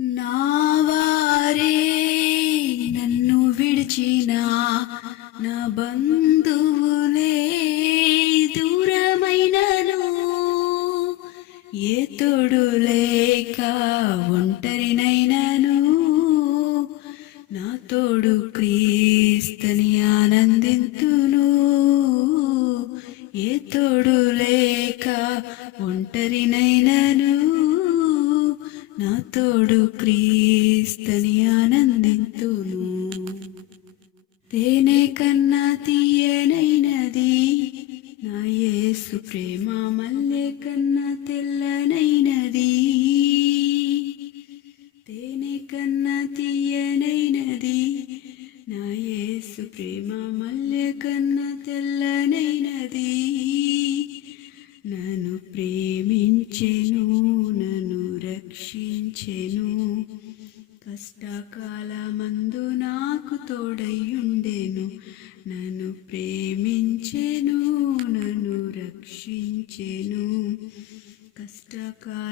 నా వారే నన్ను విడిచిన నా బంధువులే దూరమైనను ఏ తోడు లేక ఒంటరినైనను. నా తోడు క్రీస్తని ఆనందింతును. ఏ తోడు లేక ఒంటరినైనను. తోడు క్రీస్తని ఆనందింతును. తేనె కన్నా తీయనైనది నా యేసు ప్రేమ మల్లె కన్నా తెల్లనైనది. తేనె కన్నా తీయనైనది నా యేసు ప్రేమ మల్లె కన్నా తెల్లనైనది. నన్ను ప్రేమించెను నన్ను కష్టకాల కష్టకాలమందు నాకు తోడయ్యుండెను. నన్ను ప్రేమించెను నన్ను రక్షించెను. కష్టకాల